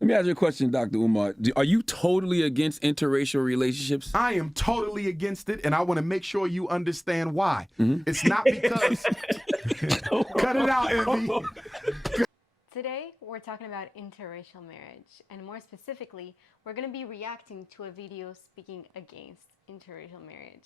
Let me ask you a question, Dr. Umar. Are you totally against interracial relationships? I am totally against it, and I want to make sure you understand why. It's not because. Cut it out, Envy. Today, we're talking about interracial marriage, and more specifically, we're going to be reacting to a video speaking against interracial marriage.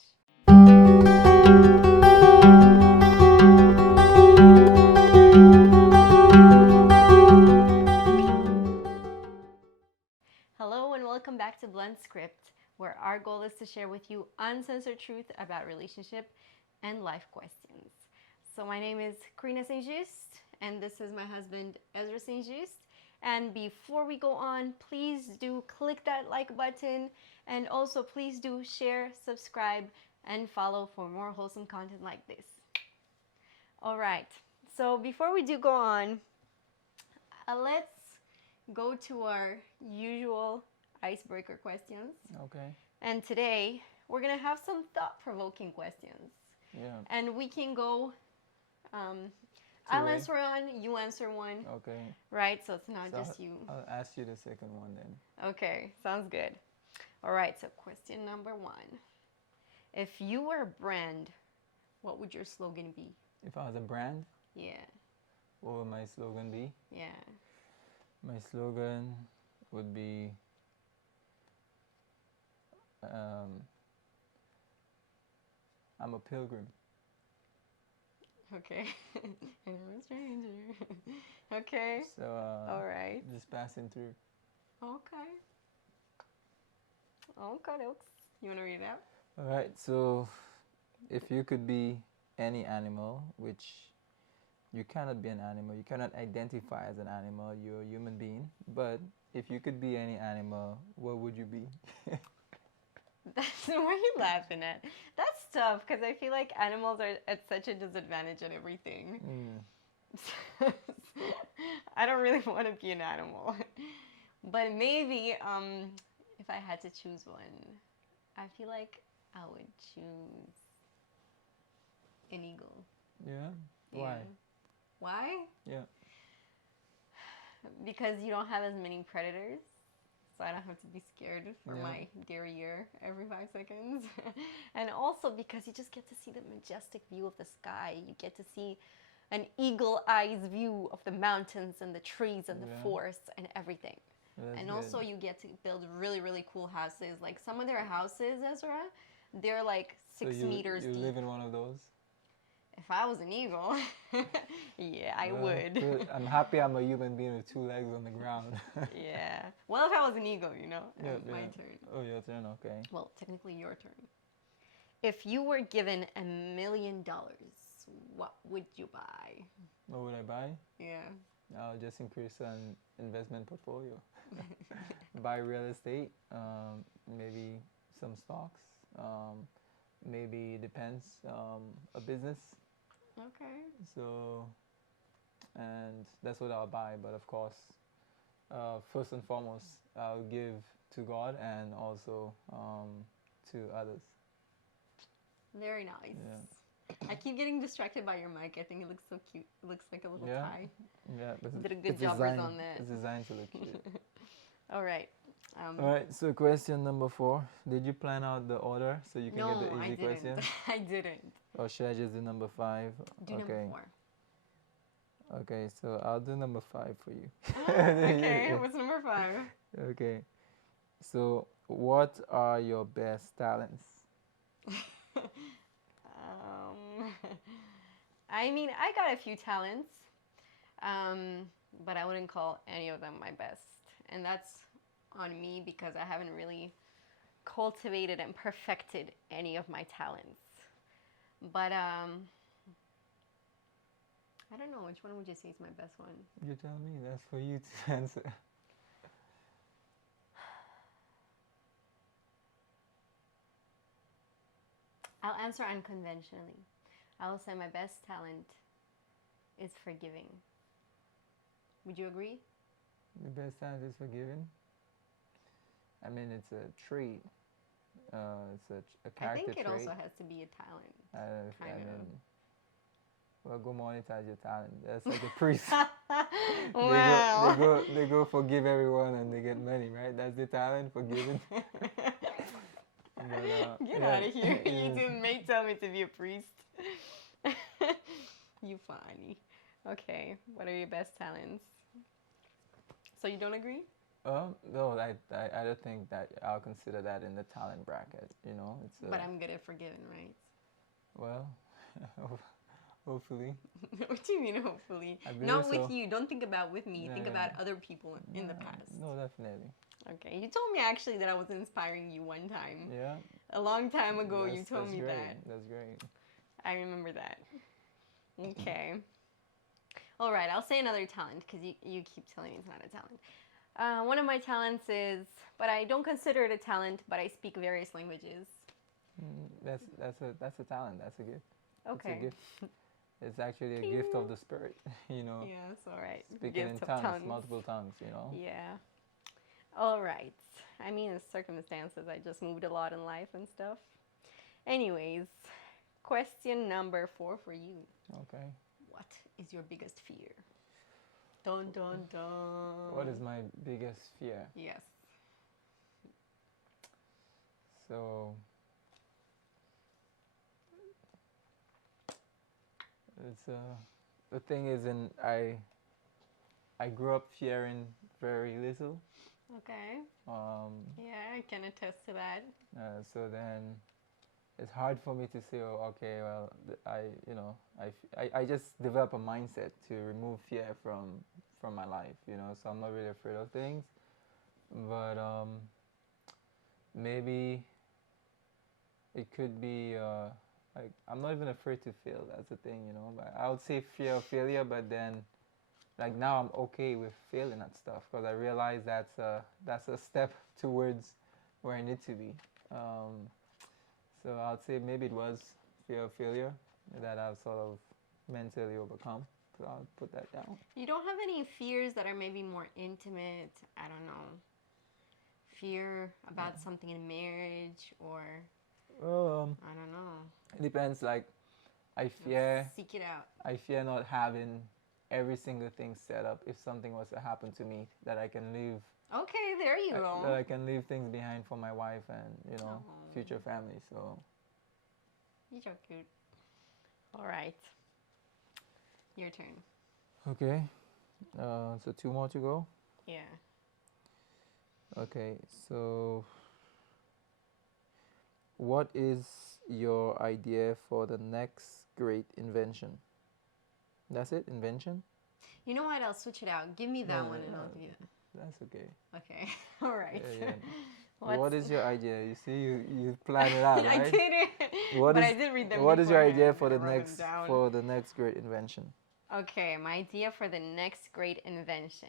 Hello and welcome back to Blunt Script, where our goal is to share with you uncensored truth about relationship and life questions. So my name is Karina Saint-Just, and this is my husband, Ezra Saint-Just. And before we go on, please do click that like button, and also please do share, subscribe, and follow for more wholesome content like this. All right, so before we do go on, let's go to our usual icebreaker questions. Okay. And today, we're gonna have some thought-provoking questions. Yeah. And we can go, I'll answer one, you answer one. Okay. Right, so it's not just you. I'll ask you the second one then. Okay, sounds good. All right, so question number one. If you were a brand, what would your slogan be? If I was a brand, Yeah, what would my slogan be? yeah. My slogan would be I'm a pilgrim. Okay. And I'm a stranger. Okay. So All right. just passing through. Okay. Okay, dokes. You want to read it out? All right. So if you could be any animal, which you cannot be an animal, you cannot identify as an animal, you're a human being, but if you could be any animal, what would you be? That's what are you laughing at? That's tough because I feel like animals are at such a disadvantage at everything. I don't really want to be an animal. But maybe if I had to choose one, I feel like I would choose an eagle. Yeah? Yeah. Why? Why? Yeah. Because you don't have as many predators. So I don't have to be scared for Yeah. my derriere every 5 seconds. And also because you just get to see the majestic view of the sky. You get to see an eagle-eyes view of the mountains and the trees and the Yeah. forests and everything. That's And good. also you get to build really, really cool houses. Like some of their houses, Ezra, they're like 6 meters you deep. live in one of those? If I was an eagle, yeah, I would. Good. I'm happy I'm a human being with 2 legs on the ground. Yeah. Well, if I was an eagle, you know, Yeah, my yeah. turn. Oh, your turn, okay. Well, technically your turn. If you were given $1 million, what would you buy? What would I buy? Yeah. I'll just increase an investment portfolio. Buy real estate, maybe some stocks, maybe depends, a business. Okay. So, and that's what I'll buy. But of course, first and foremost, I'll give to God and also to others. Very nice. Yeah. I keep getting distracted by your mic. I think it looks so cute. It looks like a little Yeah. tie. Yeah, You did a good job on that. It's designed to look cute. All right. All right, so question number 4. Did you plan out the order so you can No, get the I easy didn't. question? I didn't. Or should I just do number 5? Do okay. number 4. Okay, so I'll do number 5 for you. Okay, what's number 5? Okay. So, what are your best talents? I mean, I got a few talents, but I wouldn't call any of them my best. And that's on me because I haven't really cultivated and perfected any of my talents. But I don't know, which one would you say is my best one? You tell me, that's for you to answer. I'll answer unconventionally. I will say my best talent is forgiving. Would you agree? The best talent is forgiving. I mean, it's a trait. It's a character I think it trait. also has to be a talent. I kind mean, of. well, go monetize your talent. That's like a priest. Wow. They go forgive everyone and they get money, right? That's the talent, forgiving. But, Get yeah, out of here. You yeah. didn't may tell me to be a priest. You funny. Okay, what are your best talents? So you don't agree? No, I don't think that I'll consider that in the talent bracket. You know, it's But I'm good at forgiving, right? well, hopefully. What do you mean, hopefully? I believe Not with so. you. Don't think about with me. Yeah, Think yeah. about other people in the past. No, definitely. Okay, you told me actually that I was inspiring you one time. Yeah. A long time ago, you told That's me great. that. That's great. I remember that. Okay. All right, I'll say another talent because you keep telling me it's not a talent. One of my talents is, but I don't consider it a talent, but I speak various languages. That's a talent. That's a gift. It's a Okay. gift. It's actually a gift of the spirit. You know. Yes, all right. Speaking in Gift of tongues, multiple tongues. You know. Yeah. All right. I mean, it's circumstances. I just moved a lot in life and stuff. Anyways, question number 4 for you. Okay. What is your biggest fear? Dun dun dun. What is my biggest fear? Yes. So it's the thing is, I grew up fearing very little. Okay. Yeah, I can attest to that. So then it's hard for me to say, oh, okay, well, I just develop a mindset to remove fear from my life, you know. So I'm not really afraid of things, but maybe it could be like I'm not even afraid to fail. That's the thing, you know. But I would say fear of failure, but then like now I'm okay with failing at stuff because I realize that's a step towards where I need to be. So I'd say maybe it was fear of failure that I've sort of mentally overcome. So I'll put that down. You don't have any fears that are maybe more intimate? I don't know. Fear about something in marriage or I don't know. It depends. Like I fear Seek it out. I fear not having every single thing set up if something was to happen to me that I can leave. Okay, there you go. That I can leave things behind for my wife and future family. So You're so cute. All right. Your turn. okay, so 2 more to go. Yeah. Okay, so what is your idea for the next great invention? That's it, invention? You know what? I'll switch it out. Give me that No, one and no, I'll give you that. That's okay. Okay. All right. Yeah. What is your idea? You see, you plan it out, right? I did it. I did read them. What is your idea beforehand. for I wrote them down. the next great invention? Okay, my idea for the next great invention.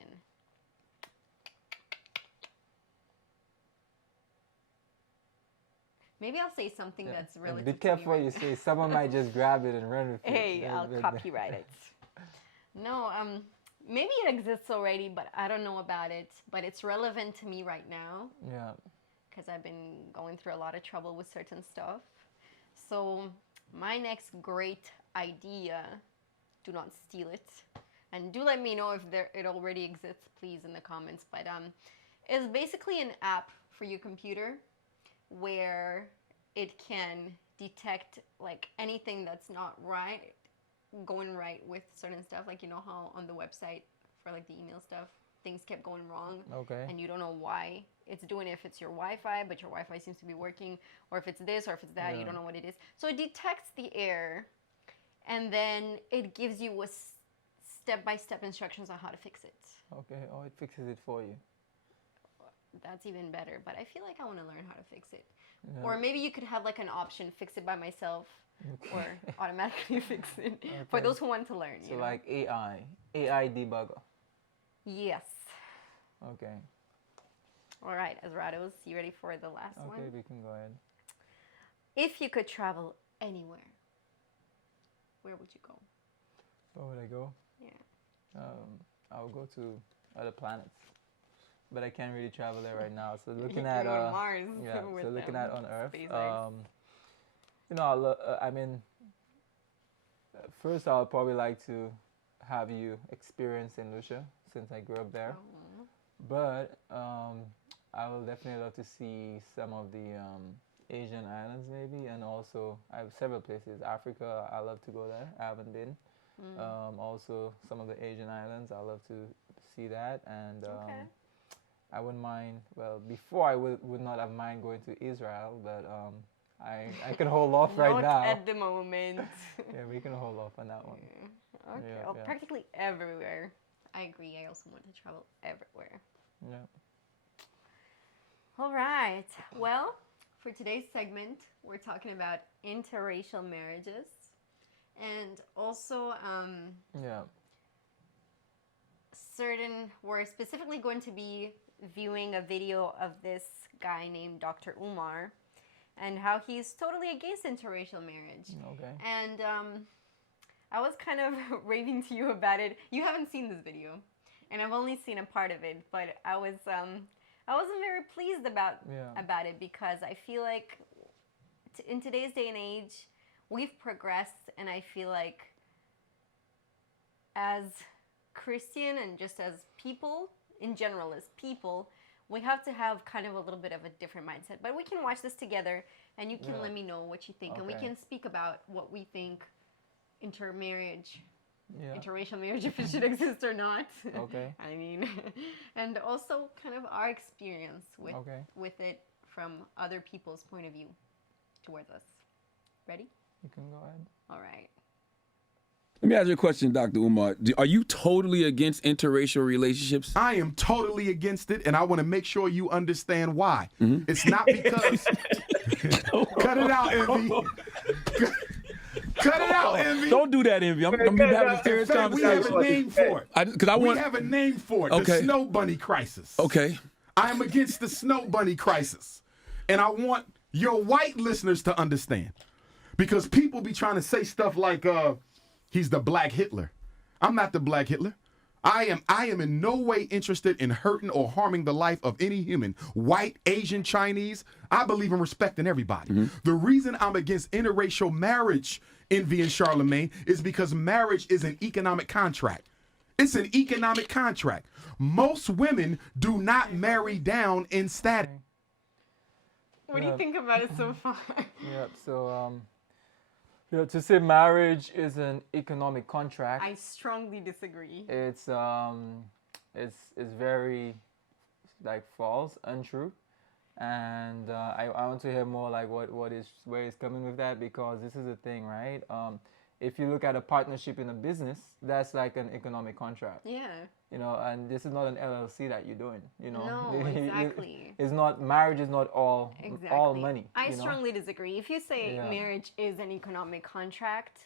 Maybe I'll say something that's relative. Be careful to what me you right say. Someone might just grab it and run with it. Hey, I'll copyright it. No, maybe it exists already, but I don't know about it. But it's relevant to me right now. Yeah. Because I've been going through a lot of trouble with certain stuff. So my next great idea, do not steal it. And do let me know if it already exists, please, in the comments. But it's basically an app for your computer where it can detect like anything that's not right, going right with certain stuff. Like, you know how on the website for like the email stuff, things kept going wrong. Okay. And you don't know why it's doing it, if it's your Wi-Fi, but your Wi-Fi seems to be working, or if it's this, or if it's that, you don't know what it is. So it detects the error, and then it gives you a step-by-step instructions on how to fix it. Okay. Oh, it fixes it for you. That's even better, but I feel like I want to learn how to fix it. Yeah. Or maybe you could have like an option, fix it by myself, or automatically fix it for Okay. those who want to learn. So like AI debugger. Yes. Okay. All right, Esrados, you ready for the last one? Okay, we can go ahead. If you could travel anywhere, where would you go? Where would I go? Yeah. I'll go to other planets, but I can't really travel there right now. So You looking can at go to Mars. yeah, with so looking them. at on Earth, SpaceX. you know, I mean, First, I'll probably like to have you experience St. Lucia since I grew up there. Oh. But I will definitely love to see some of the Asian islands maybe, and also I have several places. Africa, I love to go there. I haven't been. Also, some of the Asian islands, I love to see that. And Okay. I wouldn't mind. Well, before I would not have mind going to Israel, but I can hold off right Not now. at the moment. Yeah, we can hold off on that one. Okay. Yeah, Well, yeah. practically everywhere. I agree. I also want to travel everywhere. Yeah. All right. Well, for today's segment, we're talking about interracial marriages, and also Yeah. we're specifically going to be viewing a video of this guy named Dr. Umar, and how he's totally against interracial marriage. Okay. And I was kind of raving to you about it. You haven't seen this video, and I've only seen a part of it, but I wasn't very pleased about it, because I feel like in today's day and age, we've progressed, and I feel like as Christian and just as people, in general, as people, we have to have kind of a little bit of a different mindset. But we can watch this together, and you can let me know what you think, and we can speak about what we think interracial marriage, if it should exist or not. Okay. I mean, and also kind of our experience with it from other people's point of view towards us. Ready? You can go ahead. All right. Let me ask you a question, Dr. Umar. Are you totally against interracial relationships? I am totally against it, and I want to make sure you understand why. It's not because. Cut it out, Envy. Cut it out, Envy. Don't do that, Envy. I'm having a serious In fact, we have conversation. a name for it. We have a name for it. The Okay. snow bunny crisis. Okay. I am against the snow bunny crisis. And I want your white listeners to understand. Because people be trying to say stuff like, he's the black Hitler. I'm not the black Hitler. I am in no way interested in hurting or harming the life of any human, white, Asian, Chinese. I believe in respecting everybody. The reason I'm against interracial marriage, Envy and Charlemagne, is because marriage is an economic contract. It's an economic contract. Most women do not marry down in status. What do you think about it so far? Yeah. So to say marriage is an economic contract, I strongly disagree. it's very like false, untrue, and I want to hear more like where it's coming with that, because this is the thing, right? If you look at a partnership in a business, that's like an economic contract. Yeah. You know, and this is not an LLC that you're doing. You know, No, exactly. It's not, marriage is not all money. I you know? strongly disagree. If you say marriage is an economic contract,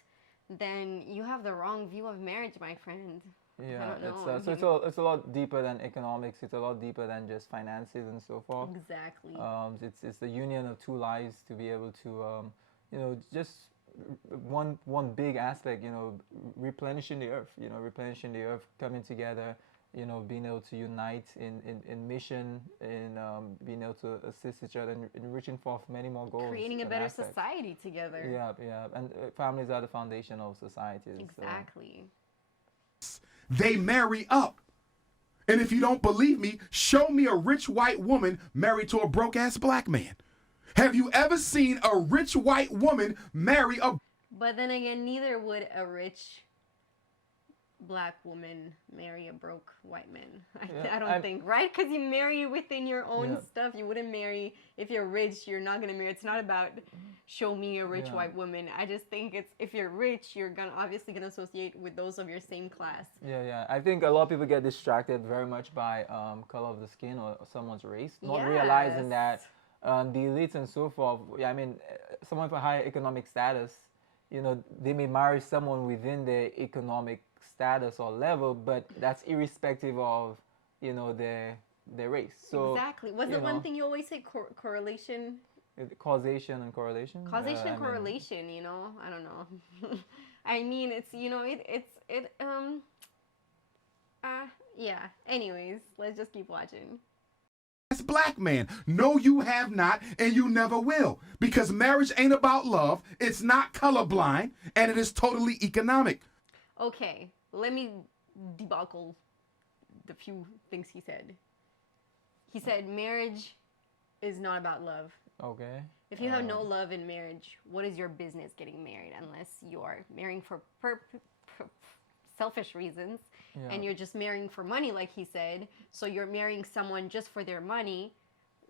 then you have the wrong view of marriage, my friend. Yeah, I don't know. so it's a lot deeper than economics. It's a lot deeper than just finances and so forth. Exactly. It's the union of two lives to be able to, you know, just one big aspect, you know, replenishing the earth. You know, replenishing the earth, coming together. You know, being able to unite in mission, in being able to assist each other in reaching forth many more goals. Creating a and better aspects. society together. Yeah, and families are the foundation of societies. Exactly. They marry up. And if you don't believe me, show me a rich white woman married to a broke-ass black man. Have you ever seen a rich white woman marry a... But then again, neither would a rich black woman marry a broke white man. I don't think, right? Because you marry within your own stuff. You wouldn't marry, if you're rich, you're not going to marry. It's not about show me a rich white woman. I just think it's, if you're rich, you're obviously going to associate with those of your same class. Yeah. I think a lot of people get distracted very much by color of the skin or someone's race, not realizing that the elites and so forth, I mean, someone with a higher economic status, you know, they may marry someone within their economic status or level, but that's irrespective of, you know, their race. So exactly. What's the one thing you always say? Correlation. Causation and correlation. Causation and correlation. You know, I don't know. I mean, it's, you know, yeah. Anyways, let's just keep watching. black man. No, you have not, and you never will. Because marriage ain't about love, it's not colorblind, and it is totally economic. Okay, let me debunkle the few things he said. He said marriage is not about love. Okay. If you have no love in marriage, what is your business getting married unless you are marrying for selfish reasons and you're just marrying for money, like he said. So you're marrying someone just for their money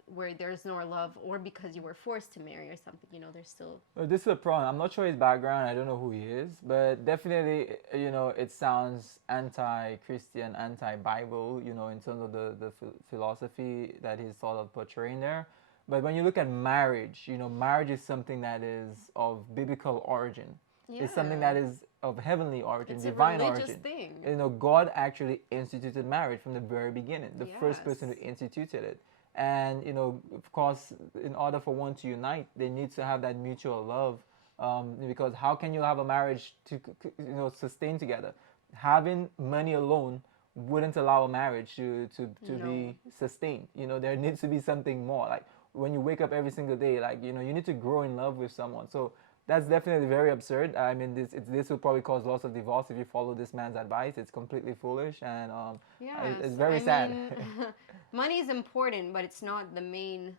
where there's no love, or because you were forced to marry or something. You know, there's still... Well, this is a problem. I'm not sure his background. I don't know who he is, but definitely, you know, it sounds anti-Christian, anti-Bible, you know, in terms of the philosophy that he's sort of portraying there. But when you look at marriage, you know, marriage is something that is of biblical origin. Yeah. It's something that is of heavenly origin, It's divine a religious origin. thing. You know, God actually instituted marriage from the very beginning. The first person who instituted it. And, you know, of course, in order for one to unite, they need to have that mutual love. Because how can you have a marriage to, you know, sustain together? Having money alone wouldn't allow a marriage to be sustained. You know, there needs to be something more. Like when you wake up every single day, like, you know, you need to grow in love with someone. So that's definitely very absurd. I mean, this will probably cause lots of divorce if you follow this man's advice. It's completely foolish, and it's very sad. Money is important, but it's not the main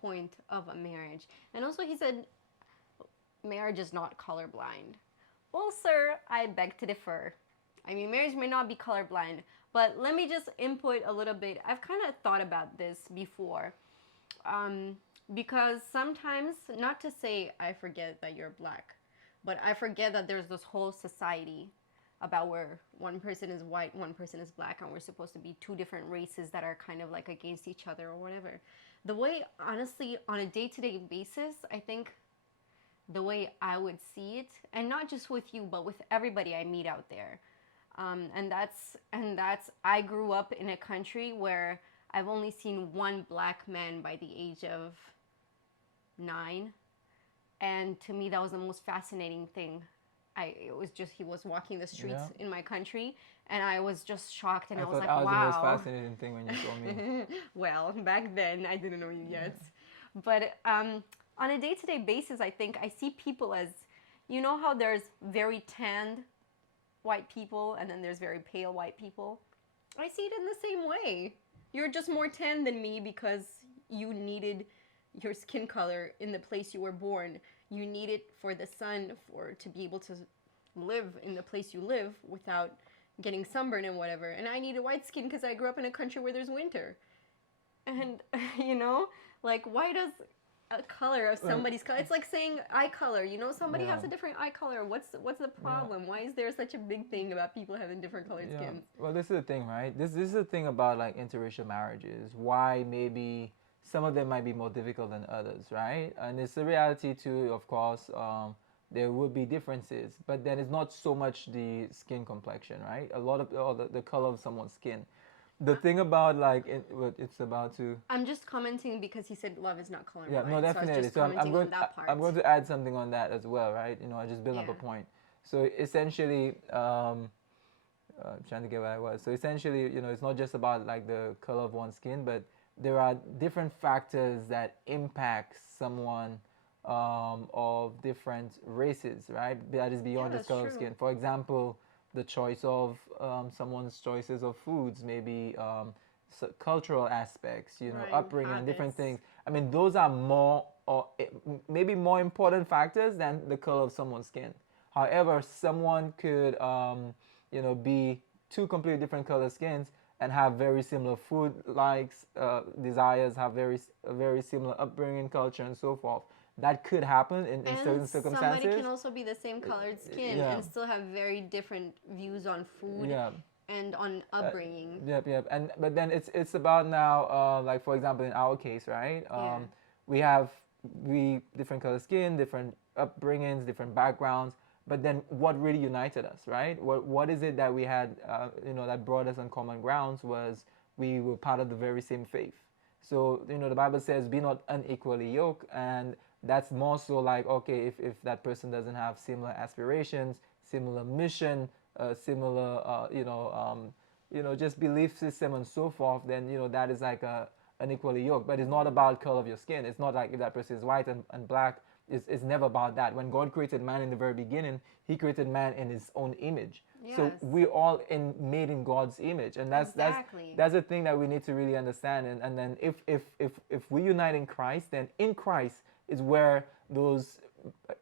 point of a marriage. And also he said marriage is not colorblind. Well, sir, I beg to differ. I mean, marriage may not be colorblind, but let me just input a little bit. I've kind of thought about this before. Because sometimes, not to say I forget that you're black, but I forget that there's this whole society about where one person is white, one person is black, and we're supposed to be two different races that are kind of like against each other or whatever. The way, honestly, on a day-to-day basis, I think the way I would see it, and not just with you, but with everybody I meet out there, and that's I grew up in a country where I've only seen one black man by the age of 9, and to me that was the most fascinating thing. It was just, he was walking the streets in my country, and I was just shocked, and I was like, wow. That was the most fascinating thing when you saw me. Well, back then I didn't know you yet. But on a day-to-day basis, I think I see people as, you know how there's very tanned white people and then there's very pale white people? I see it in the same way. You're just more tan than me because you needed your skin color in the place you were born. You need it for the sun, to be able to live in the place you live without getting sunburned and whatever. And I needed white skin because I grew up in a country where there's winter. And, you know, like, why does a color of somebody's color? It's like saying eye color. You know, somebody has a different eye color. What's the problem? Why is there such a big thing about people having different colored skins? Well, this is the thing, right? This is the thing about like interracial marriages. Why maybe some of them might be more difficult than others, right? And it's a reality too, of course. There will be differences, but then it's not so much the skin complexion, right? A lot of the color of someone's skin. The thing about like it's about to. I'm just commenting because he said love is not colorblind. Yeah, no, definitely. So I'm going to add something on that as well, right? You know, I just build up a point. So essentially, I'm trying to get where I was. So essentially, you know, it's not just about like the color of one's skin, but there are different factors that impact someone of different races, right? That is beyond the color of skin. For example, the choice of someone's choices of foods, maybe cultural aspects, you know, upbringing, and different things. I mean, those are more or maybe more important factors than the color of someone's skin. However, someone could, you know, be two completely different color skins and have very similar food likes, desires, have very similar upbringing, culture, and so forth. That could happen in certain circumstances. Somebody can also be the same colored skin and still have very different views on food and on upbringing. But then it's about now, like for example, in our case, right? We have different color skin, different upbringings, different backgrounds. But then what really united us, right? What is it that we had, you know, that brought us on common grounds was we were part of the very same faith. So, you know, the Bible says, be not unequally yoked. And that's more so like, okay, if that person doesn't have similar aspirations, similar mission, similar, you know, just belief system and so forth, then, you know, that is like a unequally yoked. But it's not about color of your skin. It's not like if that person is white and black. It's never about that. When God created man in the very beginning, he created man in his own image. So Yes. we're all made in God's image. And Exactly. that's the thing that we need to really understand. And then if we unite in Christ, then in Christ is where those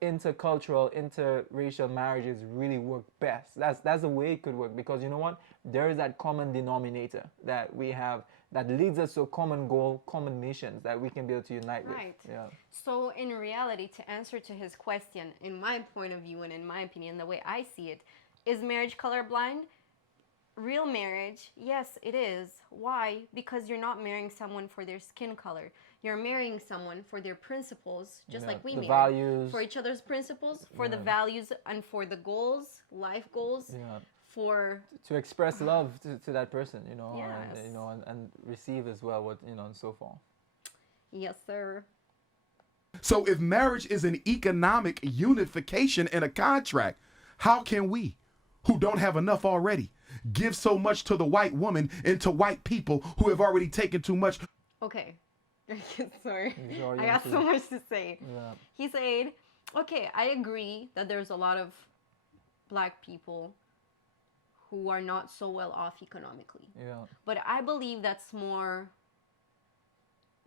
intercultural, interracial marriages really work best. That's the way it could work, because you know what? There is that common denominator that we have that leads us to a common goal, common missions that we can be able to unite Right. with. Yeah. So in reality, to answer to his question, in my point of view and in my opinion, the way I see it, is marriage colorblind? Real marriage, yes, it is. Why? Because you're not marrying someone for their skin color. You're marrying someone for their principles, just Yeah, like we the marry. values. For each other's principles, for the values, and for the goals, life goals, Yeah. for... To express love to that person, you know, Yes. and, you know, and receive as well, what, you know, and so forth. Yes, sir. So if marriage is an economic unification and a contract, how can we, who don't have enough already, give so much to the white woman and to white people who have already taken too much? Okay. Sorry. He's already I got into so it. much to say. Yeah. He said, okay, I agree that there's a lot of black people who are not so well off economically. Yeah. But I believe that's more,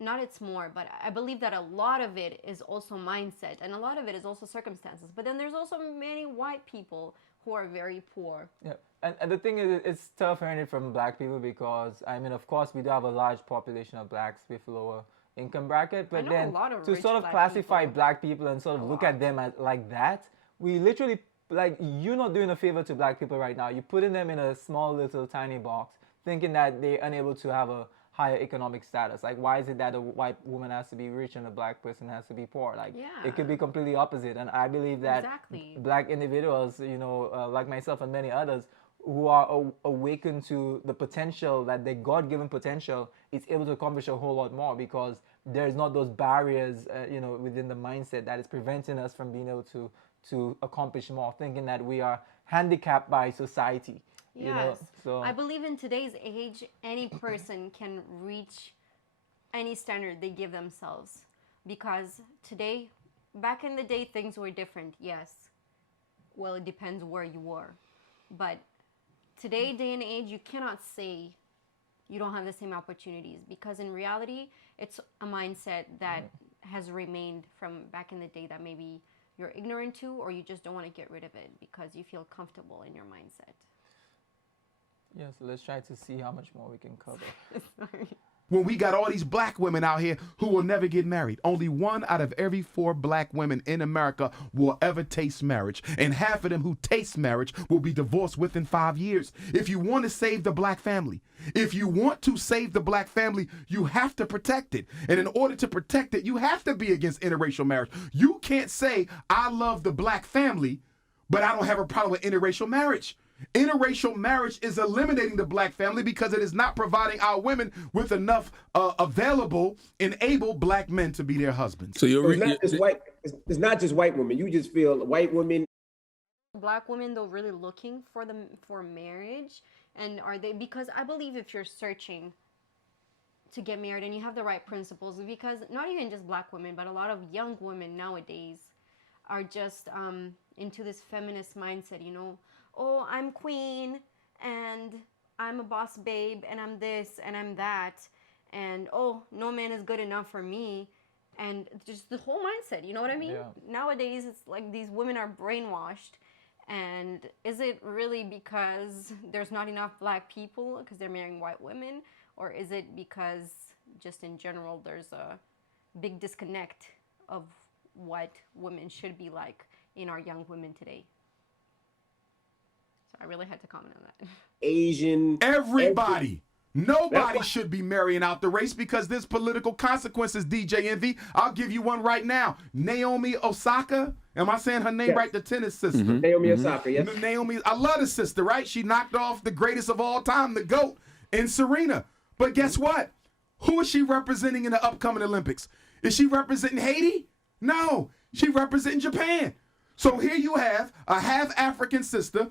not it's more, but I believe that a lot of it is also mindset and a lot of it is also circumstances. But then there's also many white people who are very poor. Yeah, and the thing is, it's tough hearing it from black people because, I mean, of course, we do have a large population of blacks with lower income bracket, but know then a lot of to rich sort of black classify people. black people and sort of look at them as like that, we literally, like, you're not doing a favor to black people right now. You're putting them in a small little tiny box, thinking that they're unable to have a higher economic status. Like, why is it that a white woman has to be rich and a black person has to be poor? Like, it could be completely opposite. And I believe that Exactly. black individuals, you know, like myself and many others, who are awakened to the potential, that their God-given potential is able to accomplish a whole lot more, because there's not those barriers, you know, within the mindset that is preventing us from being able to accomplish more, thinking that we are handicapped by society. Yes. You know, so I believe in today's age, any person can reach any standard they give themselves. Because today, back in the day, things were different, yes. Well, it depends where you were. But today, day and age, you cannot say you don't have the same opportunities, because in reality, it's a mindset that has remained from back in the day that maybe you're ignorant to, or you just don't want to get rid of it because you feel comfortable in your mindset. yeah, so let's try to see how much more we can cover. Sorry. When we got all these black women out here who will never get married. Only 1 out of every 4 black women in America will ever taste marriage. And half of them who taste marriage will be divorced within 5 years. If you want to save the black family, you have to protect it. And in order to protect it, you have to be against interracial marriage. You can't say, I love the black family, but I don't have a problem with interracial marriage. Interracial marriage is eliminating the black family because it is not providing our women with enough available and able black men to be their husbands. So you're It's not just white. It's not just white women. You just feel white women. Black women, though, really looking for marriage, and are they, because I believe if you're searching to get married and you have the right principles, because not even just black women, but a lot of young women nowadays are just into this feminist mindset, you know. Oh, I'm queen and I'm a boss babe and I'm this and I'm that, and oh, no man is good enough for me, and just the whole mindset, you know what I mean? Yeah. Nowadays it's like these women are brainwashed. And is it really because there's not enough black people because they're marrying white women, or is it because just in general there's a big disconnect of what women should be like in our young women today? So I really had to comment on that. Asian. Everybody. Nobody That's why- should be marrying out the race because there's political consequences, DJ Envy. I'll give you one right now. Naomi Osaka. Am I saying her name Yes. right? The tennis sister. Naomi Osaka, yes. Naomi, I love the sister, right? She knocked off the greatest of all time, the GOAT, in Serena. But guess what? Who is she representing in the upcoming Olympics? Is she representing Haiti? No, she representing Japan. So here you have a half African sister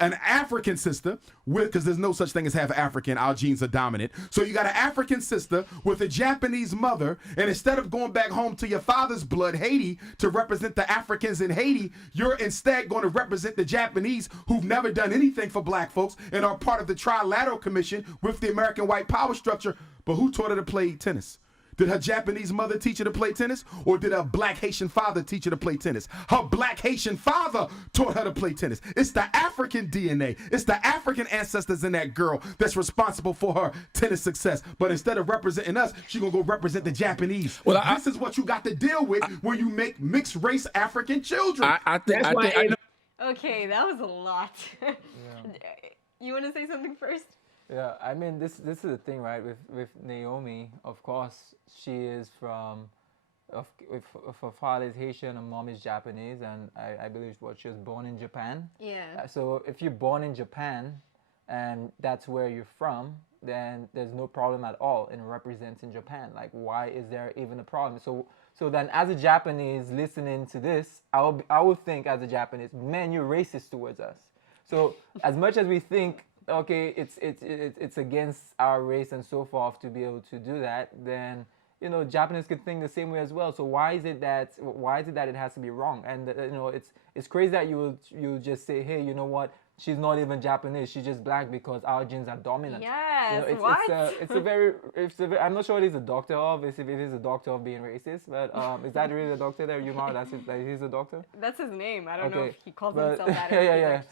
an African sister with, because there's no such thing as half African, our genes are dominant. So you got an African sister with a Japanese mother, and instead of going back home to your father's blood, Haiti, to represent the Africans in Haiti, you're instead going to represent the Japanese who've never done anything for black folks and are part of the Trilateral Commission with the American white power structure. But who taught her to play tennis? Did her Japanese mother teach her to play tennis, or did her black Haitian father teach her to play tennis? Her black Haitian father taught her to play tennis. It's the African DNA. It's the African ancestors in that girl that's responsible for her tennis success. But instead of representing us, she's going to go represent the Japanese. Well, this is what you got to deal with when you make mixed race African children. Okay, that was a lot. You want to say something first? Yeah, I mean, this is the thing, right? With Naomi, of course, she is from, if her father is Haitian, her mom is Japanese, and I believe she was born in Japan. Yeah. So if you're born in Japan, and that's where you're from, then there's no problem at all in representing Japan. Like, why is there even a problem? So then, as a Japanese listening to this, I would think as a Japanese, man, you're racist towards us. So as much as we think, okay, it's against our race and so forth to be able to do that, then Japanese could think the same way as well. So why is it that it has to be wrong? And it's crazy that you just say, hey, you know what? She's not even Japanese. She's just black because our genes are dominant. Yes. It's a very. I'm not sure what he's a doctor of. If it is a doctor of being racist, but is that really the doctor there? Umar, he's a doctor. That's his name. I don't know if he calls himself that.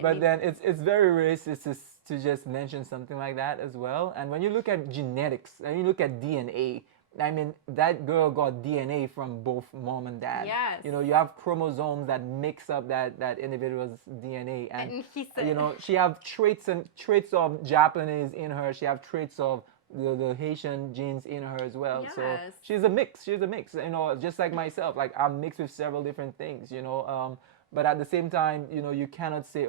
But then it's very racist to just mention something like that as well. And when you look at genetics and you look at DNA. I mean, that girl got DNA from both mom and dad. Yes. You have chromosomes that mix up that individual's DNA, and he said, she have traits of Japanese in her. She have traits of the Haitian genes in her as well. Yes. So she's a mix. Just like myself. Like, I'm mixed with several different things. But at the same time, you cannot say,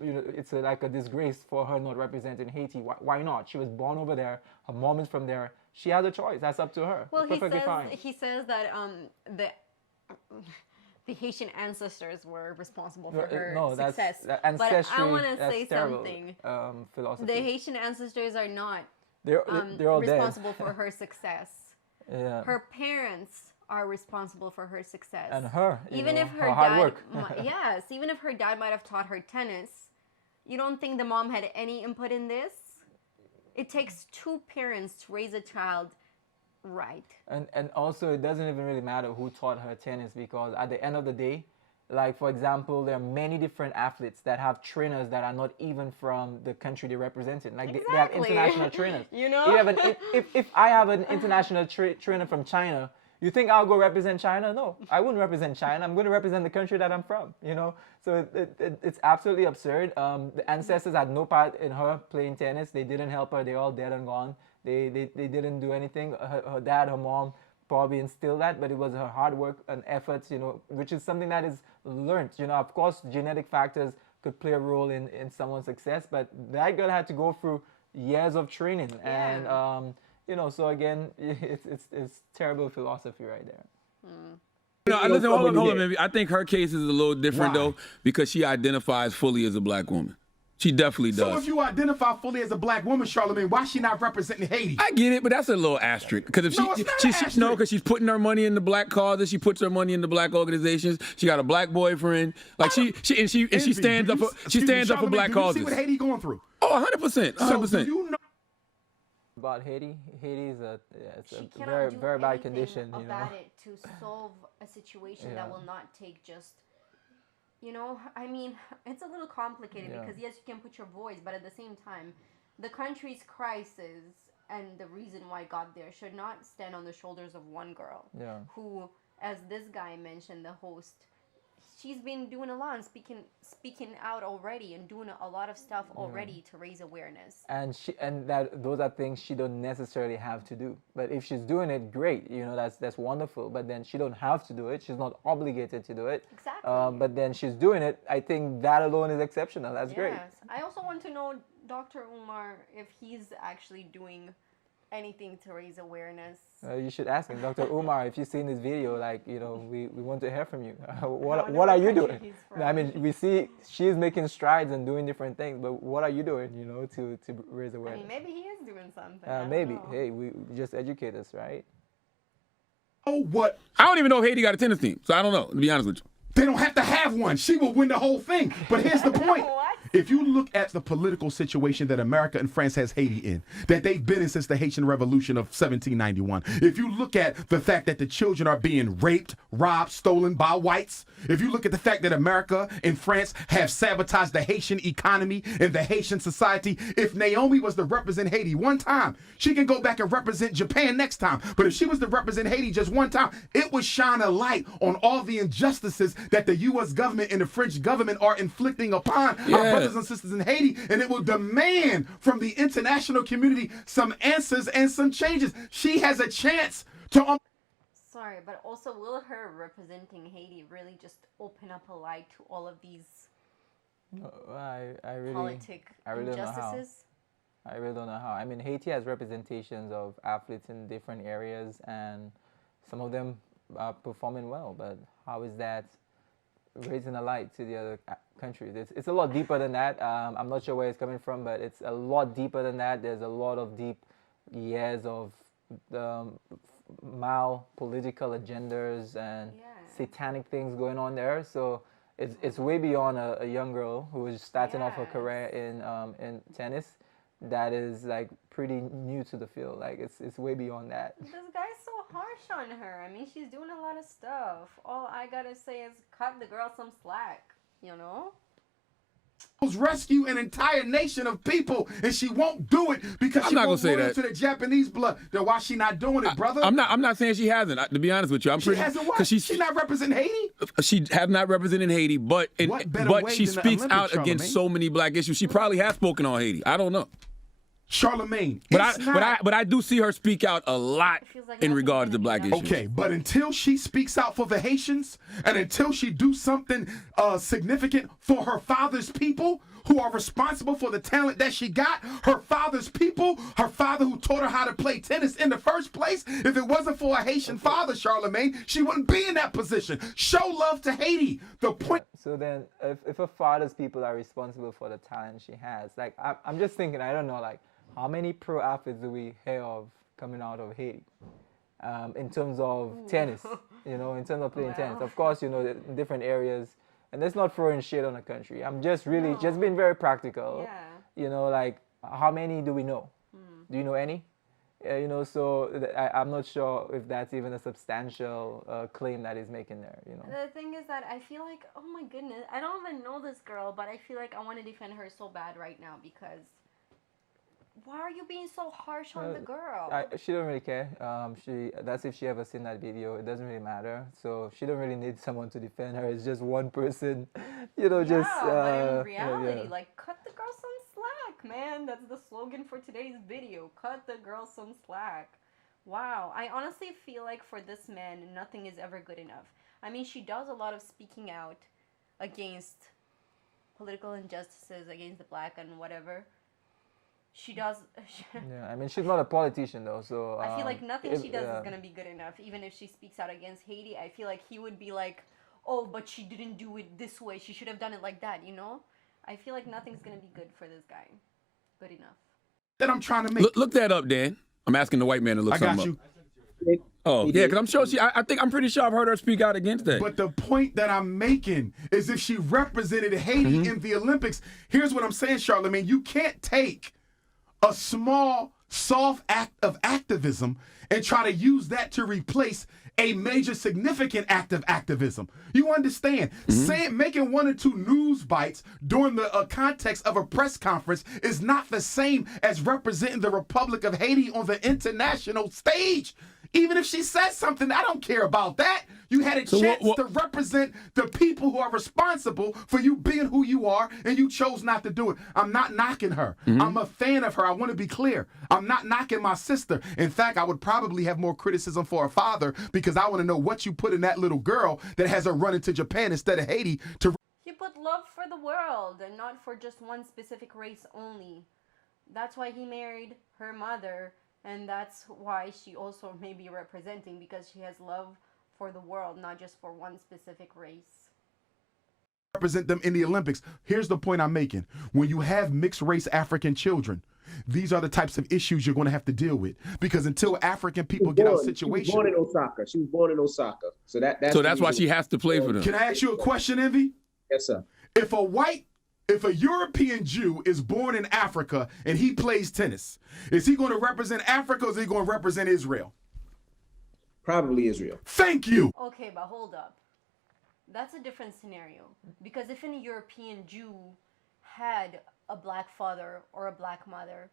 it's like a disgrace for her not representing Haiti. Why not? She was born over there. Her mom is from there. She has a choice. That's up to her. Well, Perfectly fine. He says that the Haitian ancestors were responsible for her success. But I want to say terrible, something. Philosophy. The Haitian ancestors are not they're all responsible dead. for her success. Yeah. Her parents are responsible for her success. And her, even if her hard dad, work. yes, even if her dad might have taught her tennis, you don't think the mom had any input in this? It takes two parents to raise a child right. And also, it doesn't even really matter who taught her tennis, because at the end of the day, like, for example, there are many different athletes that have trainers that are not even from the country they represented. Like, they have international trainers. If I have an international trainer from China, you think I'll go represent China? No, I wouldn't represent China. I'm going to represent the country that I'm from, So it's absolutely absurd. The ancestors had no part in her playing tennis. They didn't help her. They're all dead and gone. They didn't do anything. Her dad, her mom probably instilled that, but it was her hard work and efforts, which is something that is learned. Of course, genetic factors could play a role in someone's success, but that girl had to go through years of training. Yeah. And, so again, it's terrible philosophy right there. Listen, hold on, baby. I think her case is a little different, though, because she identifies fully as a black woman. She definitely does. So if you identify fully as a black woman, Charlamagne, why is she not representing Haiti? I get it, but that's a little asterisk. Because because she's putting her money in the black causes, she puts her money in the black organizations. She got a black boyfriend. Like she stands up for black causes. You see what Haiti going through? Oh, 100%. 100%. So do you know about Haiti? Haiti is a very, very bad condition. About it to solve a situation that will not take just. I mean, it's a little complicated because yes, you can put your voice, but at the same time, the country's crisis and the reason why it got there should not stand on the shoulders of one girl. Yeah. Who, as this guy mentioned, the host, she's been doing a lot and speaking out already and doing a lot of stuff already to raise awareness. And those are things she don't necessarily have to do. But if she's doing it, great. That's wonderful. But then she don't have to do it. She's not obligated to do it. Exactly. But then she's doing it. I think that alone is exceptional. That's great. Yes. I also want to know, Dr. Umar, if he's actually doing anything to raise awareness. You should ask him, Dr. Umar, if you've seen this video, like, you know, we want to hear from you. wonder What are what you country doing? he's I from. mean, we see she's making strides and doing different things, but what are you doing, you know, to raise I awareness? mean, maybe he is doing something. I don't Maybe. know. Hey, we just educate us, right? Oh, what? I don't even know if Haiti got a tennis team, so I don't know, to be honest with you. They don't have to have one. She will win the whole thing. But here's the point. What? If you look at the political situation that America and France has Haiti in, that they've been in since the Haitian Revolution of 1791, if you look at the fact that the children are being raped, robbed, stolen by whites, if you look at the fact that America and France have sabotaged the Haitian economy and the Haitian society, if Naomi was to represent Haiti one time, she can go back and represent Japan next time. But if she was to represent Haiti just one time, it would shine a light on all the injustices that the U.S. government and the French government are inflicting upon our brothers and sisters in Haiti, and it will demand from the international community some answers and some changes. She has a chance to... Sorry, but also will her representing Haiti really just open up a light to all of these No, I really don't know how. injustices? I really don't know how. I mean, Haiti has representations of athletes in different areas, and some of them are performing well, but how is that raising a light to the other countries? It's a lot deeper than that. I'm not sure where it's coming from, but it's a lot deeper than that. There's a lot of deep years of mal political agendas and satanic things going on there. So it's way beyond a young girl who is starting off her career in tennis. That is like pretty new to the field. Like it's way beyond that. This guy's so harsh on her. I mean, she's doing a lot of stuff. All I gotta say is cut the girl some slack, you know? rescue an entire nation of people, and she won't do it because I'm she not won't gonna say run that. into the Japanese blood. Then why she not doing it, brother? I'm not saying she hasn't. To be honest with you, I'm She pretty. hasn't what? 'cause She not representing Haiti? She have not represented Haiti, but What better way she than the speaks Olympics, out against Charlamagne? so many black issues. She probably has spoken on Haiti. I don't know, Charlamagne. but I do see her speak out a lot feels like in nothing's regards to gonna be black done. issues. Okay, but until she speaks out for the Haitians, and until she do something significant for her father's people who are responsible for the talent that she got, her father's people, her father who taught her how to play tennis in the first place, if it wasn't for a Haitian father, Charlamagne, she wouldn't be in that position. Show love to Haiti. The point... So then, if her father's people are responsible for the talent she has, like I'm just thinking, I don't know, like how many pro athletes do we hear of coming out of Haiti? In terms of tennis, you know, in terms of playing tennis. Of course, you know, in different areas, and that's not throwing shade on the country. I'm just really just being very practical. Yeah. You know, like how many do we know? Do you know any? You know, so I'm not sure if that's even a substantial claim that he's making there. You know. The thing is that I feel like, oh my goodness, I don't even know this girl, but I feel like I want to defend her so bad right now because why are you being so harsh on the girl? She don't really care. That's if she ever seen that video. It doesn't really matter. So she don't really need someone to defend her. It's just one person, you know. Yeah, Just but in reality, yeah. like, cut the girl some slack, man. That's the slogan for today's video. Cut the girl some slack. Wow. I honestly feel like for this man, nothing is ever good enough. I mean, she does a lot of speaking out against political injustices, against the black and whatever. She does. Yeah, I mean, she's not a politician though, so I feel like nothing she does yeah. is gonna be good enough. Even if she speaks out against Haiti, I feel like he would be like, "Oh, but she didn't do it this way. She should have done it like that." You know? I feel like nothing's gonna be good for this guy. Good enough. that I'm trying to make. Look that up, Dan. I'm asking the white man to look I got something you. up. Oh, yeah, because I'm sure I'm pretty sure I've heard her speak out against that. But the point that I'm making is if she represented Haiti in the Olympics, here's what I'm saying, Charlamagne. You can't take a small, soft act of activism and try to use that to replace a major, significant act of activism. You understand? Making one or two news bites during the context of a press conference is not the same as representing the Republic of Haiti on the international stage. Even if she says something, I don't care about that. You had a chance to represent the people who are responsible for you being who you are, and you chose not to do it. I'm not knocking her. I'm a fan of her. I want to be clear. I'm not knocking my sister. In fact, I would probably have more criticism for her father because I want to know what you put in that little girl that has her running to Japan instead of Haiti to... He put love for the world and not for just one specific race only. That's why he married her mother And that's why she also may be representing, because she has love for the world, not just for one specific race. Represent them in the Olympics. Here's the point I'm making. When you have mixed race African children, these are the types of issues you're going to have to deal with, because until African people get out of situation. She was born in Osaka. She was born in Osaka. So that's why she has to play for them. Can I ask you a question, Envy? Yes, sir. If a European Jew is born in Africa and he plays tennis, is he going to represent Africa or is he going to represent Israel? Probably Israel. Thank you. Okay, but hold up. That's a different scenario. Because if any European Jew had a black father or a black mother,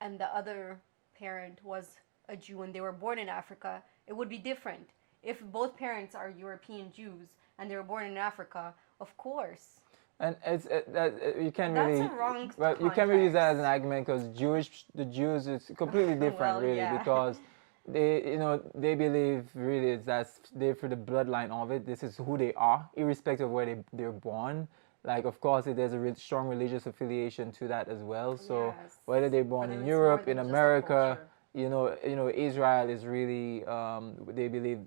and the other parent was a Jew and they were born in Africa, it would be different. If both parents are European Jews and they were born in Africa, of course. And you can't That's really, a wrong well, you can't really use that as an context. argument, because the Jews is completely different, Well, really, yeah. because they believe really it's that they're for the bloodline of it. This is who they are, irrespective of where they're born. Like, of course, there's a strong religious affiliation to that as well. So Yes. whether they're For born them in it's Europe, more than in just a America, culture. Israel is really, they believe,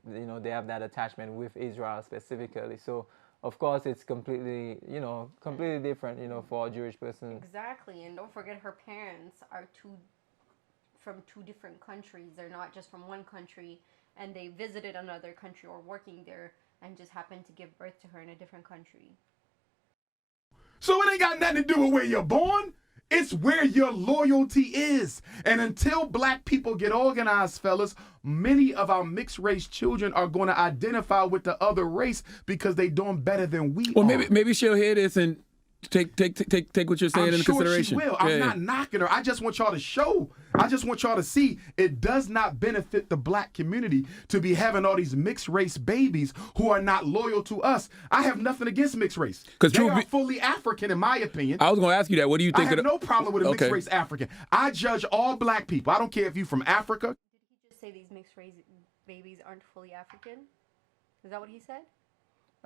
they have that attachment with Israel specifically. So of course it's completely, completely different, for a Jewish person. Exactly, and don't forget her parents are from two different countries. They're not just from one country, and they visited another country or working there and just happened to give birth to her in a different country. So it ain't got nothing to do with where you're born. It's where your loyalty is. And until black people get organized, fellas, many of our mixed race children are going to identify with the other race because they doing better than we Well, are. maybe she'll hear this and take what you're saying I'm into sure consideration. she will. I'm not knocking her. I just want y'all to show. I just want y'all to see it does not benefit the black community to be having all these mixed race babies who are not loyal to us. I have nothing against mixed race. Because they are fully African, in my opinion. I was going to ask you that. What do you I think have of no problem with a mixed Okay. race African. I judge all black people. I don't care if you're from Africa. Did he just say these mixed race babies aren't fully African? Is that what he said?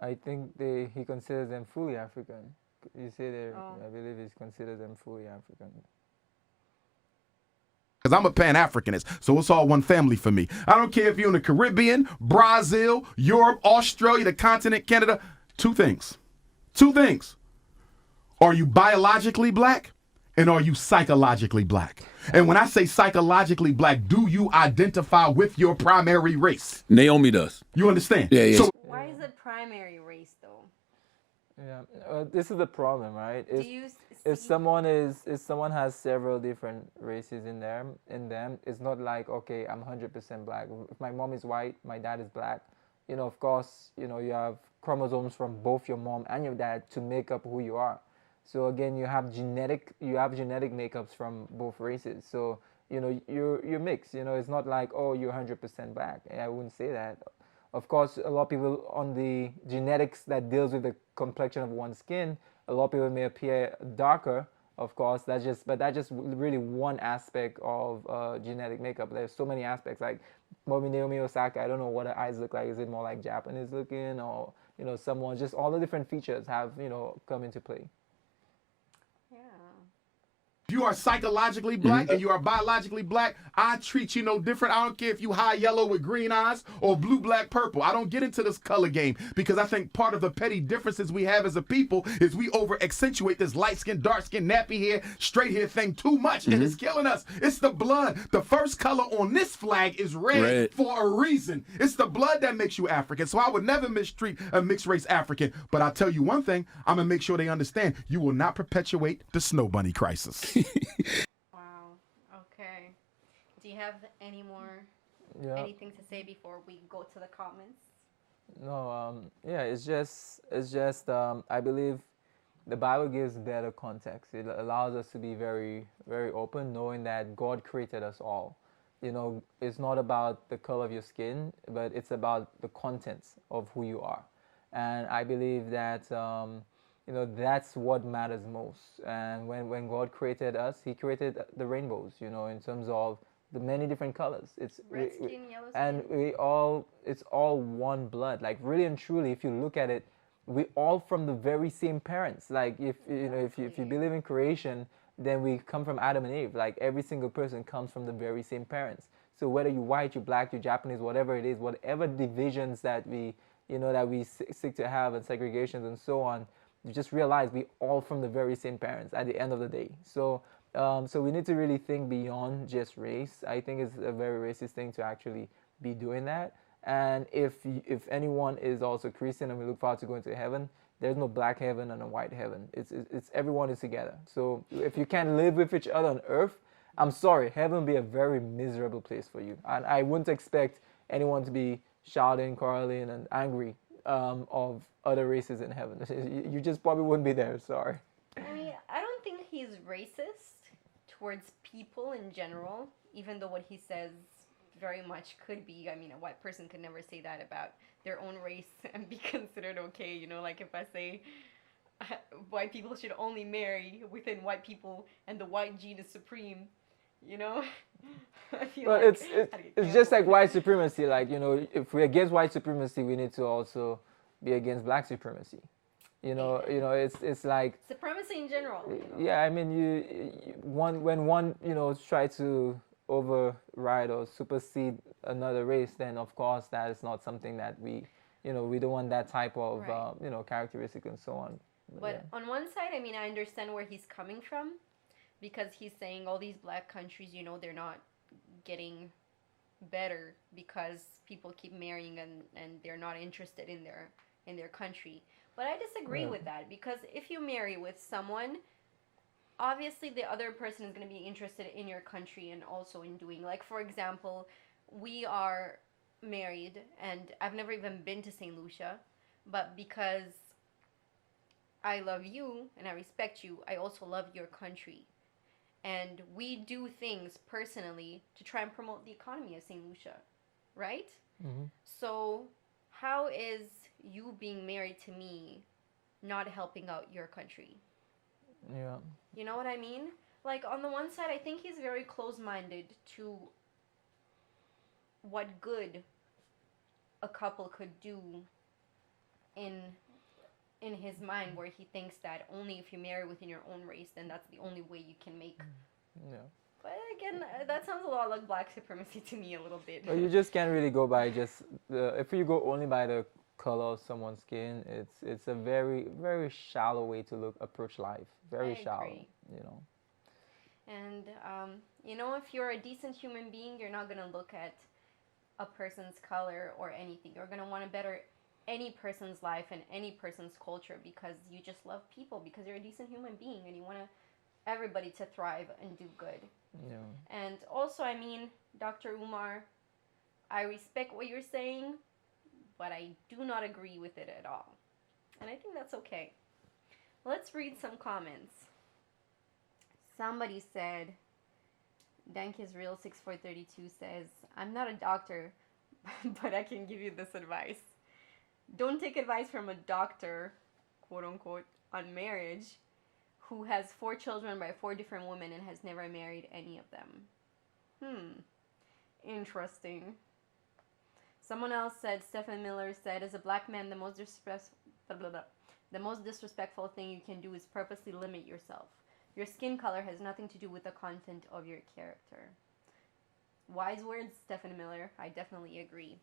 I think he considers them fully African. You say I believe he considers them fully African. Because I'm a Pan-Africanist, so it's all one family for me. I don't care if you're in the Caribbean, Brazil, Europe, Australia, the continent, Canada. Two things. Are you biologically black, and are you psychologically black? And when I say psychologically black, do you identify with your primary race? Naomi does. You understand? Yeah. So Why is it primary race though? Yeah, this is the problem, right? Do you If see- someone has several different races in them, it's not like, okay, I'm 100% black. If my mom is white, my dad is black, of course, you have chromosomes from both your mom and your dad to make up who you are. So again, you have genetic makeups from both races. So you're mixed. It's not like, oh, you're 100% black. I wouldn't say that. Of course, a lot of people on the genetics that deals with the complexion of one's skin, a lot of people may appear darker, of course. That's just really one aspect of genetic makeup. There's so many aspects. Like Naomi Osaka, I don't know what her eyes look like. Is it more like Japanese looking, or someone? Just all the different features have come into play. you are psychologically black and you are biologically black, I treat you no different. I don't care if you high yellow with green eyes or blue, black, purple. I don't get into this color game because I think part of the petty differences we have as a people is we over accentuate this light skin, dark skin, nappy hair, straight hair thing too much, and it's killing us. It's the blood. The first color on this flag is red for a reason. It's the blood that makes you African. So I would never mistreat a mixed race African. But I'll tell you one thing, I'm going to make sure they understand you will not perpetuate the snow bunny crisis. Wow. Okay. Do you have anything to say before we go to the comments? No, it's just I believe the Bible gives better context. It allows us to be very, very open, knowing that God created us all. It's not about the color of your skin, but it's about the contents of who you are. And I believe that that's what matters most. And when God created us, He created the rainbows, in terms of the many different colors. It's red skin, yellow skin. And it's all one blood. Like really and truly, if you look at it, we all from the very same parents. Like if you believe in creation, then we come from Adam and Eve. Like every single person comes from the very same parents. So whether you're white, you're black, you're Japanese, whatever it is, whatever divisions that we, that we seek to have and segregations and so on, you just realize we all from the very same parents at the end of the day. So so we need to really think beyond just race. I think it's a very racist thing to actually be doing that. And if anyone is also Christian and we look forward to going to heaven, there's no black heaven and a white heaven. It's everyone is together. So if you can't live with each other on earth, I'm sorry, heaven will be a very miserable place for you. And I wouldn't expect anyone to be shouting, quarreling, and angry of other races in heaven. You just probably wouldn't be there. Sorry. I mean, I don't think he's racist towards people in general, even though what he says very much could be. I mean, a white person could never say that about their own race and be considered okay. You know, like if I say white people should only marry within white people and the white gene is supreme, you know? I feel But like it's just like white supremacy. Like, if we're against white supremacy, we need to also be against black supremacy. It's like supremacy in general. Yeah, I mean, when one try to override or supersede another race, then of course that is not something that we don't want that type of Right. Characteristic and so on. But on one side, I mean, I understand where he's coming from, because he's saying all these black countries, they're not getting better because people keep marrying and they're not interested in their country. But I disagree with that, because if you marry with someone, obviously the other person is going to be interested in your country and also in doing, like, for example, we are married and I've never even been to St. Lucia, but because I love you and I respect you, I also love your country. And we do things personally to try and promote the economy of St. Lucia, right? Mm-hmm. So how is you being married to me not helping out your country? Yeah. You know what I mean? Like, on the one side, I think he's very close-minded to what good a couple could do in his mind, where he thinks that only if you marry within your own race, then that's the only way you can make. Yeah. But again, that sounds a lot like black supremacy to me a little bit. Well, you just can't really go by just if you go only by the color of someone's skin, it's a very, very shallow way to approach life. Very shallow, And if you're a decent human being, you're not gonna look at a person's color or anything. You're gonna want to better any person's life and any person's culture, because you just love people, because you're a decent human being and you want everybody to thrive and do good. Yeah. And also, I mean, Dr. Umar, I respect what you're saying, but I do not agree with it at all. And I think that's okay. Let's read some comments. Somebody said, Dankisreal6432 says, I'm not a doctor, but I can give you this advice. Don't take advice from a doctor, quote unquote, on marriage, who has 4 children by 4 different women and has never married any of them. Interesting. Someone else said, Stephen Miller said, as a black man, the most disrespectful thing you can do is purposely limit yourself. Your skin color has nothing to do with the content of your character. Wise words, Stephen Miller. I definitely agree.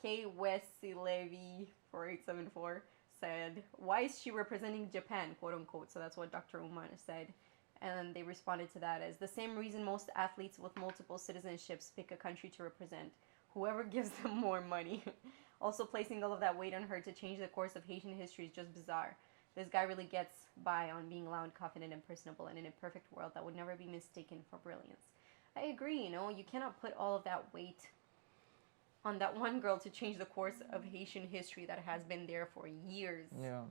K. Wesley Levy 4874 said, why is she representing Japan, quote unquote? So that's what Dr. Umar said. And they responded to that as the same reason most athletes with multiple citizenships pick a country to represent. Whoever gives them more money. Also, placing all of that weight on her to change the course of Haitian history is just bizarre. This guy really gets by on being loud, confident, and personable, and in a perfect world that would never be mistaken for brilliance. I agree, you cannot put all of that weight on that one girl to change the course of Haitian history that has been there for years. Yeah.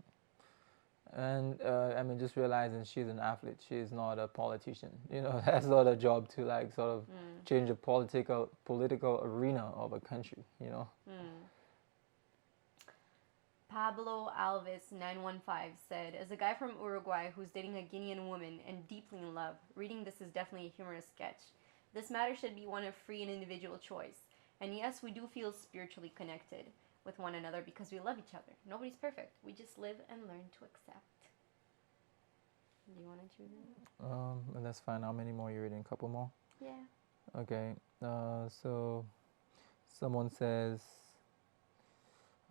And just realizing she's an athlete. She's not a politician. That's not a job to sort of change the political arena of a country. Pablo Alves 915 said, as a guy from Uruguay who's dating a Guinean woman and deeply in love, reading this is definitely a humorous sketch. This matter should be one of free and individual choice. And yes, we do feel spiritually connected. with one another because we love each other. Nobody's perfect. We just live and learn to accept. Do you want to choose it? And that's fine. How many more are you reading? A couple more? Yeah. Okay. So someone says,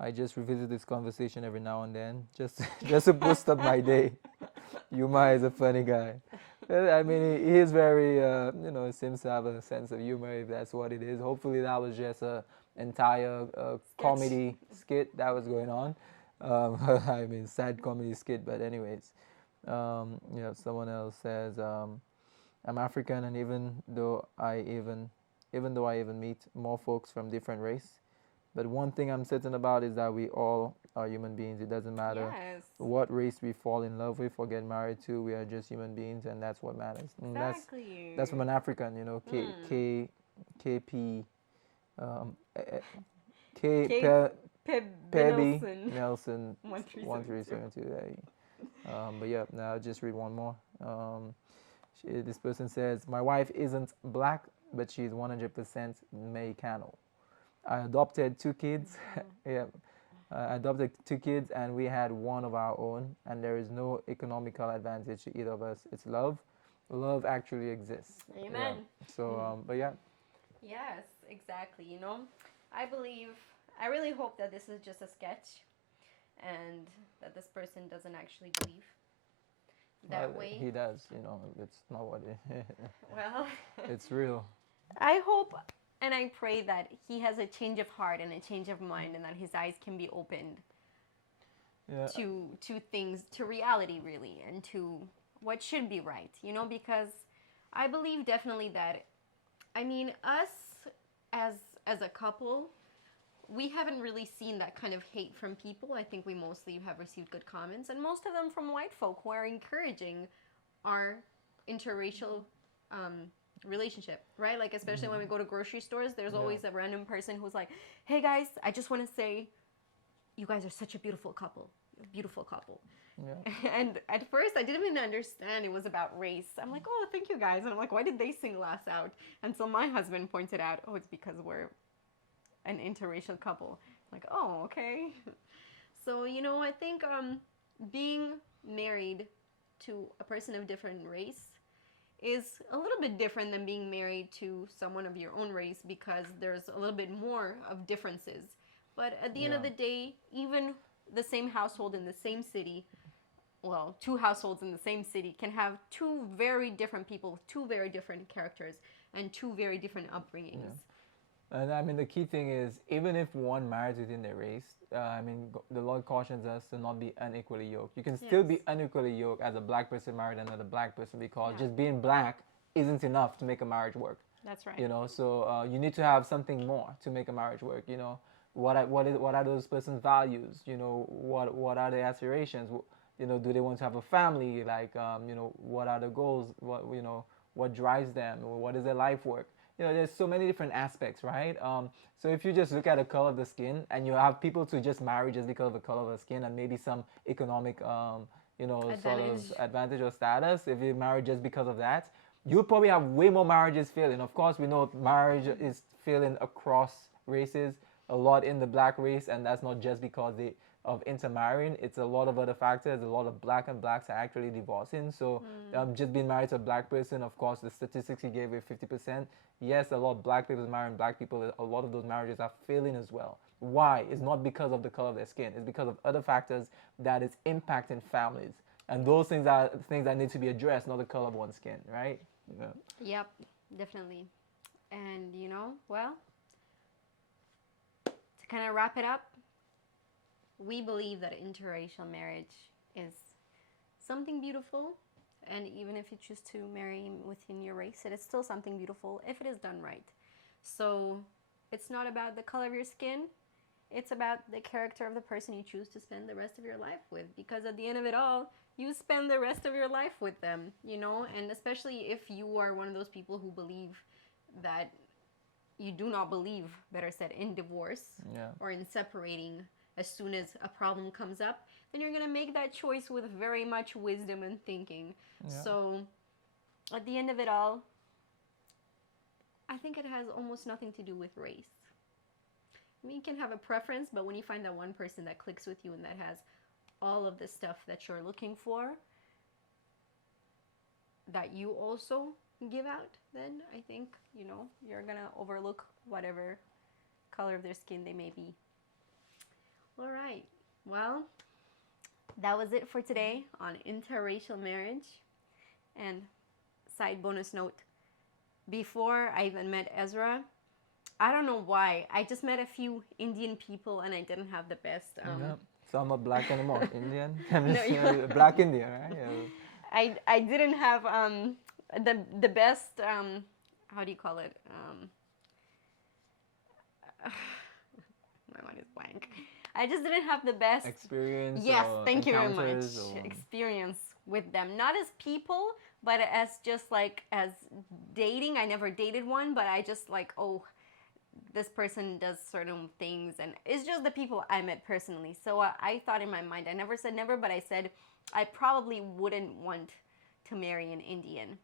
I just revisit this conversation every now and then, just to boost up my day. Umar is a funny guy. I mean, he is very, he seems to have a sense of humor, if that's what it is. Hopefully that was just a entire comedy skit that was going on. I mean, sad comedy skit, but anyways. Someone else says, I'm African, and even though I even meet more folks from different race, but one thing I'm certain about is that we all are human beings. It doesn't matter what race we fall in love with or get married to. We are just human beings, and that's what matters. And Exactly. that's from an African, KP, Pebi Nelson 1372. But yeah, now I'll just read one more. This person says, my wife isn't black, but she's 100% Mexicano. I adopted 2 kids. I adopted 2 kids, and we had one of our own, and there is no economical advantage to either of us. It's love. Love actually exists. Amen. Yeah. So, but yeah. Yes, exactly. I really hope that this is just a sketch and that this person doesn't actually believe that way. He does, it's not what it Well, it's real. I hope and I pray that he has a change of heart and a change of mind, and that his eyes can be opened to things, to reality really, and to what should be right, because I believe definitely that, us as a couple, we haven't really seen that kind of hate from people. I think we mostly have received good comments, and most of them from white folk who are encouraging our interracial relationship, right? Like, especially when we go to grocery stores, there's always a random person who's like, hey guys, I just want to say you guys are such a beautiful couple. Yeah. And at first I didn't even understand it was about race. I'm like, oh, thank you guys. And I'm like, why did they sing Last Out? And so my husband pointed out, oh, it's because we're an interracial couple. I'm like, oh, okay. So, I think being married to a person of different race is a little bit different than being married to someone of your own race, because there's a little bit more of differences. But at the end of the day, even the same household in the same city, well, 2 households in the same city can have 2 very different people, 2 very different characters, and 2 very different upbringings. Yeah. And the key thing is, even if one marries within their race, the Lord cautions us to not be unequally yoked. You can still be unequally yoked as a black person married another black person, because just being black isn't enough to make a marriage work. That's right. So you need to have something more to make a marriage work. What are those person's values? What are their aspirations? Do they want to have a family? Like, what are the goals? What drives them? What is their life work? There's so many different aspects, right? So if you just look at the color of the skin, and you have people to just marry just because of the color of the skin, and maybe some economic, sort of advantage or status, if you marry just because of that, you'll probably have way more marriages failing. Of course, we know marriage is failing across races, a lot in the black race, and that's not just because of intermarrying. It's a lot of other factors. A lot of blacks are actually divorcing. So just being married to a black person, of course, the statistics he gave were 50%. Yes, a lot of black people marrying black people. A lot of those marriages are failing as well. Why? It's not because of the color of their skin. It's because of other factors that is impacting families. And those things are things that need to be addressed, not the color of one's skin, right? Yeah. Yep, definitely. And well, to kind of wrap it up, we believe that interracial marriage is something beautiful, and even if you choose to marry within your race, it is still something beautiful if it is done right. So it's not about the color of your skin, it's about the character of the person you choose to spend the rest of your life with, because at the end of it all, you spend the rest of your life with them, and especially if you are one of those people who believe that you do not believe, better said, in divorce or in separating as soon as a problem comes up, then you're going to make that choice with very much wisdom and thinking. So at the end of it all, I think it has almost nothing to do with race. I mean, you can have a preference, but when you find that one person that clicks with you and that has all of the stuff that you're looking for, that you also give out, then I think, you know, you're gonna overlook whatever color of their skin they may be. All right, well, that was it for today on interracial marriage. And side bonus note, before I even met Ezra, I don't know why, I just met a few Indian people and I didn't have the best Yeah. So I'm not black anymore. Indian. I'm No, just you're- black Indian, right? Yeah. I didn't have the best how do you call it, my mind is blank. I just didn't have the best Experience. yes, or thank you very much, encounters or- experience with them, not as people but as just like as dating. I never dated one, but I just like, oh, this person does certain things, and it's just the people I met personally. So I thought in my mind, I never said never, but I said I probably wouldn't want to marry an Indian.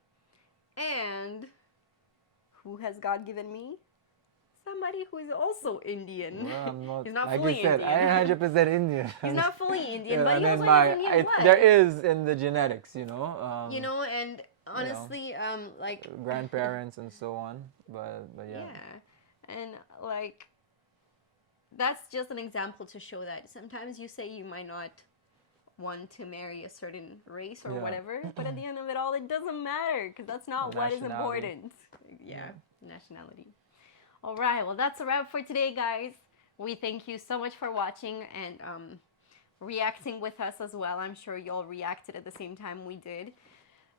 And who has God given me? Somebody who is also Indian. Well, I'm not. He's not like fully you said, Indian. I am 100% Indian. He's not fully Indian, Yeah, but I he mean, also my, has Indian blood. there is in the genetics, you know. You know, and honestly, like grandparents and so on, but yeah. yeah, and like that's just an example to show that sometimes you say you might not want to marry a certain race or Yeah. whatever, but at the end of it all, it doesn't matter because that's not what is Nationality. important. Yeah, nationality. All right, well, that's a wrap for today, guys. We thank you so much for watching and reacting with us as well. I'm sure y'all reacted at the same time we did.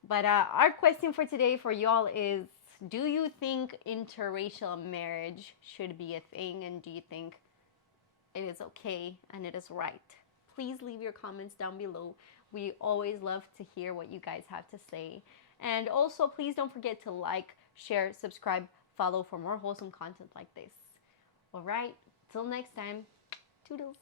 But our question for today for y'all is, do you think interracial marriage should be a thing, and do you think it is okay and it is right? Please leave your comments down below. We always love to hear what you guys have to say. And also, please don't forget to like, share, subscribe, follow for more wholesome content like this. All right, till next time, toodles.